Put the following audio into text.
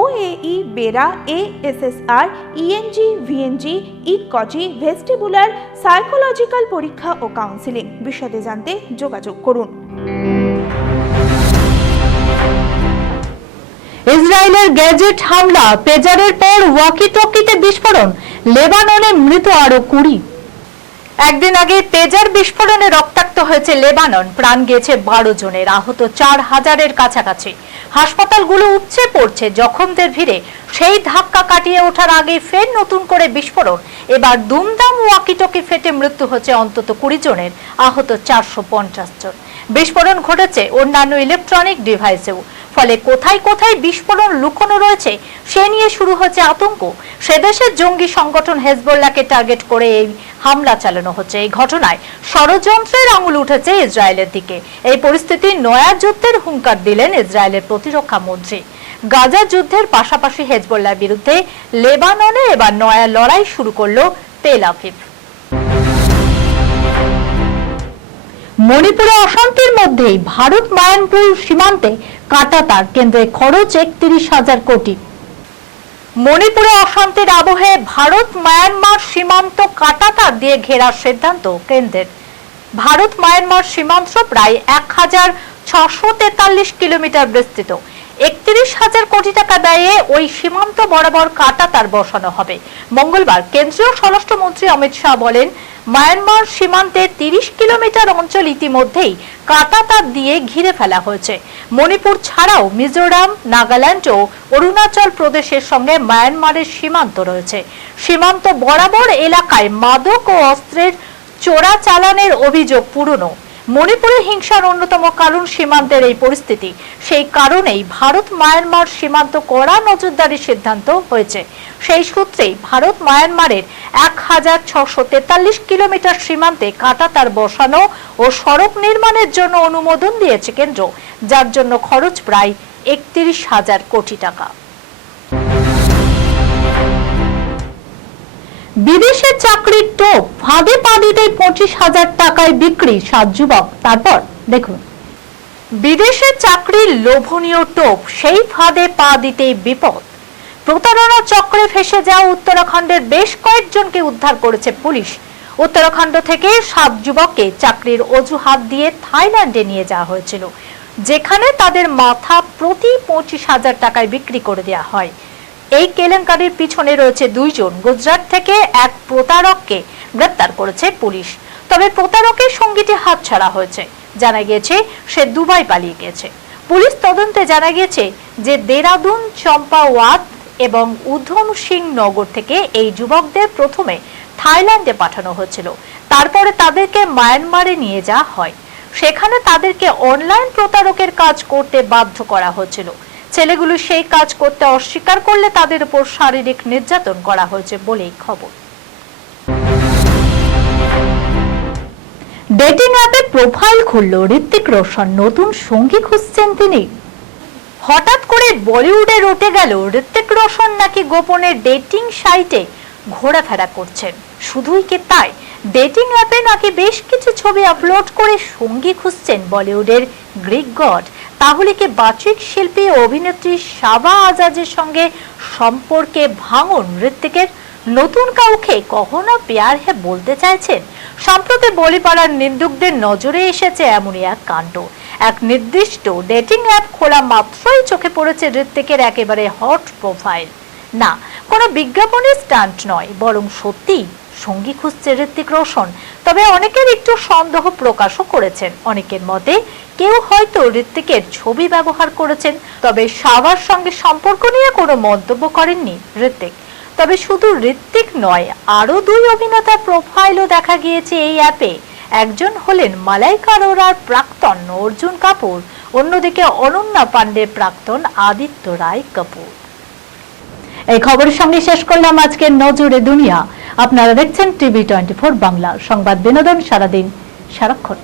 OAE BERA ASSR ENG VNG ইকজি vestibular psychological পরীক্ষা ও কাউন্সিলিং বিশদে জানতে যোগাযোগ করুন। ইসরায়েলের গ্যাজেট হামলা, পেজারের পর ওয়াকি টকিতে বিস্ফোরণ, লেবাননে মৃত আরও কুড়ি। একদিন আগে তেজার বিস্ফোরণে রক্তাক্ত হয়েছে লেবানন। প্রাণ গিয়েছে বারো জনের, আহত চার হাজারের কাছাকাছি। হাসপাতালগুলো উপচে পড়ছে, জখমদের ভিড়ে। সেই ধাক্কা কাটিয়ে ওঠার আগে ফের নতুন করে বিস্ফোরণ। এবার দুমদাম ওয়াকিটকি ফেটে মৃত্যু হচ্ছে অন্তত কুড়ি জনের, আহত চারশো পঞ্চাশ জন। বিস্ফোরণ ঘটেছে অন্যান্য ইলেকট্রনিক ডিভাইসেও ফলে কোথায় কোথায় বিস্ফোরণ লুকোনো রয়েছে, সে নিয়ে শুরু হচ্ছে আতঙ্ক। সে দেশের জঙ্গি সংগঠন হেজবোল্লাকে টার্গেট করে এই হামলা চালানো হচ্ছে। এই ঘটনায় ষড়যন্ত্রের আঙুল উঠেছে ইসরায়েলের দিকে। এই পরিস্থিতি নয়া যুদ্ধের হুঙ্কার দিলেন ইসরায়েলের প্রতিরক্ষা মন্ত্রী। গাজা যুদ্ধের পাশাপাশি হেজবোল্লার বিরুদ্ধে লেবাননে এবার নয়া লড়াই শুরু করল তেল আভিভ। মণিপুরে অশান্তির মধ্যেই ভারত মায়ানপুর সীমান্তে কাটাতার কেন্দ্রে খরচ একত্রিশ হাজার কোটি। মণিপুরে অশান্তির আবহে ভারত মায়ানমার সীমান্ত কাটাতার দিয়ে ঘেরার সিদ্ধান্ত কেন্দ্রের। ভারত মায়ানমার সীমান্ত প্রায় এক হাজার ছশো তেতাল্লিশ কিলোমিটার বিস্তৃত। একত্রিশ হাজার কোটি টাকা ব্যয়ে ওই সীমান্ত বরাবর কাটাতার বসানো হবে। মঙ্গলবার কেন্দ্রীয় স্বরাষ্ট্রমন্ত্রী অমিত শাহ বলেন, মায়ানমার সীমান্তে তিরিশ কিলোমিটার অঞ্চল ইতিমধ্যেই কাটাতার দিয়ে ঘিরে ফেলা হয়েছে। মণিপুর ছাড়াও মিজোরাম, নাগাল্যান্ড ও অরুণাচল প্রদেশের সঙ্গে মায়ানমারের সীমান্ত রয়েছে। সীমান্ত বরাবর এলাকায় মাদক ও অস্ত্রের চোরাচালানের অভিযোগ পুরনো। মণিপুরে হিংসার অন্যতম কারণ সীমান্তের এই পরিস্থিতি। সেই কারণেই ভারত মায়ানমার সীমান্ত কড়া নজরদারির সিদ্ধান্ত হয়েছে। সেই সূত্রেই ভারত মায়ানমারের এক হাজার ছশো তেতাল্লিশ কিলোমিটার সীমান্তে কাটাতার বসানো ও সড়ক নির্মাণের জন্য অনুমোদন দিয়েছে কেন্দ্র, যার জন্য খরচ প্রায় একত্রিশ হাজার কোটি টাকা। বিদেশে চাকরির টোপ ফাঁদে পা দিতে পঁচিশ হাজার টাকায় বিক্রি সাত যুবক। তারপর দেখুন। বিদেশে চাকরির লোভনীয় টোপ সেই ফাঁদে পা দিতেই বিপদ। প্রতারণা চক্রে ফেসে যাওয়া উত্তরাখণ্ডের বেশ কয়েকজনকে উদ্ধার করেছে পুলিশ। উত্তরাখণ্ড থেকে সাত যুবককে চাকরির অজুহাত দিয়ে থাইল্যান্ডে নিয়ে যাওয়া হয়েছিল, যেখানে তাদের মাথা প্রতি পঁচিশ হাজার টাকায় বিক্রি করে দেওয়া হয়। এই কেলেঙ্কারির পিছনে রয়েছে দুইজন। গুজরাট থেকে এক প্রতারককে গ্রেপ্তার করেছে পুলিশ। তবে প্রতারকের সঙ্গীটি হাতছাড়া হয়েছে। জানা গিয়েছে, সে দুবাই পালিয়ে গেছে পুলিশ তদন্তে জানা গিয়েছে যে দেরাদুন, চম্পাওয়াত এবং উধম সিং নগর থেকে এই যুবকদের প্রথমে থাইল্যান্ডে পাঠানো হয়েছিল। তারপরে তাদেরকে মায়ানমারে নিয়ে যাওয়া হয়। সেখানে তাদেরকে অনলাইন প্রতারকের কাজ করতে বাধ্য করা হয়েছিল। ছেলেগুলো সেই কাজ করতে অস্বীকার করলে তাদের উপর শারীরিক নির্যাতন করা হয়েছে বলেই খবর। ডেটিং অ্যাপে প্রোফাইল খুলল ঋত্বিক রোশন, নতুন সঙ্গী খুঁজছেন তিনি। হঠাৎ করে বলিউডে রটে গেল ঋত্বিক রোশন নাকি গোপনে ডেটিং সাইটে ঘোরাফেরা করছেন। শুধুই কি তাই? ডেটিং অ্যাপে নাকি বেশ কিছু ছবি আপলোড করে সঙ্গী খুঁজছেন বলিউডের গ্রিক গড। তাহলে কি বাচিক শিল্পী অভিনেত্রী সাবা আজাজের সঙ্গে সম্পর্কে ভাঙন ঋত্বিকের? নতুন কাউকে কখনো পেয়ার হে বলতে চাইছেন? সম্প্রতি বলিপাড়ার নিন্দুকদের নজরে এসেছে এমনই এক কাণ্ড। এক নির্দিষ্ট ডেটিং অ্যাপ খোলা মাত্রই চোখে পড়েছে ঋত্বিকের একেবারে হট প্রোফাইল না, কোনো বিজ্ঞাপনের স্টান্ট নয়, বরং সত্যি সঙ্গী খুঁজছে ঋত্বিক রোশন। তবে অনেকের একটু সন্দেহ প্রকাশও করেছেন। অনেকের মতে, কেউ হয়তো ঋত্বিকের ছবি ব্যবহার করেছেন, তবে সাবার সঙ্গে সম্পর্ক নিয়ে কোনো মন্তব্য করেননি ঋত্বিক তবে শুধু ঋত্বিক নয় আরও দুই অভিনেতার প্রোফাইলও দেখা গিয়েছে এই অ্যাপে। একজন হলেন মালাইকা আরোরার প্রাক্তন অর্জুন কাপুর, অন্যদিকে অনন্যা পাণ্ডের প্রাক্তন আদিত্য রায় কাপুর। এই খবরের সঙ্গে শেষ করলাম আজকের নজরে দুনিয়া। আপনারা দেখছেন টিভি টোয়েন্টি ফোর বাংলা। সংবাদ বিনোদন সারাদিন সারাক্ষণ।